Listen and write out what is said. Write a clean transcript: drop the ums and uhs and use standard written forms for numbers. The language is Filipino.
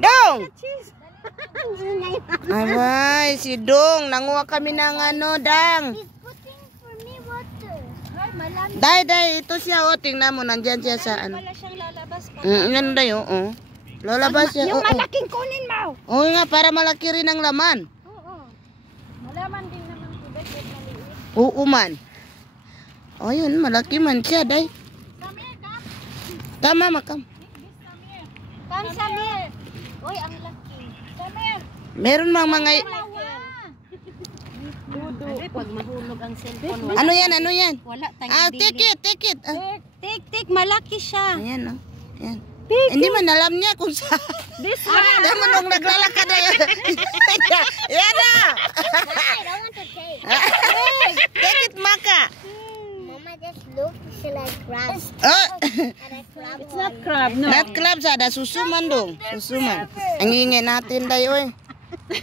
Dong! Ay, si Dong. Nanguha kami ng ano, Dang. He's putting for me water. Malami. Day, ito siya, oh. Tingnan mo, nandyan siya sa ano. Wala siyang lalabas pa. Yan, Day, oh. Lalabas siya, Yung oo. malaking kunin mo. Oo nga, para malaki rin ang laman. Oo. Malaman din naman ko kahit maliit. Oo man. Oh, yun, malaki man siya, Day. Samir, come. Tama, makam. Come, Samir. Uy, ang laki. Samir. Meron mang mga... Pag mahulog ang cellphone. Ano yan? Wala tayong Ah, take it. Ah. Tik, malaki siya. Ayan, oh. Ayan. Hindi man alam niya kung saan. This one. Alam mo nung naglalakad na yun. Yan na. I don't want to take. Take it, Maka. Mama, just look. It's like crab. Oh. It's not crab, no. Not club, ada susuman dong. Susuman. Ang ingay natin, Day, oy.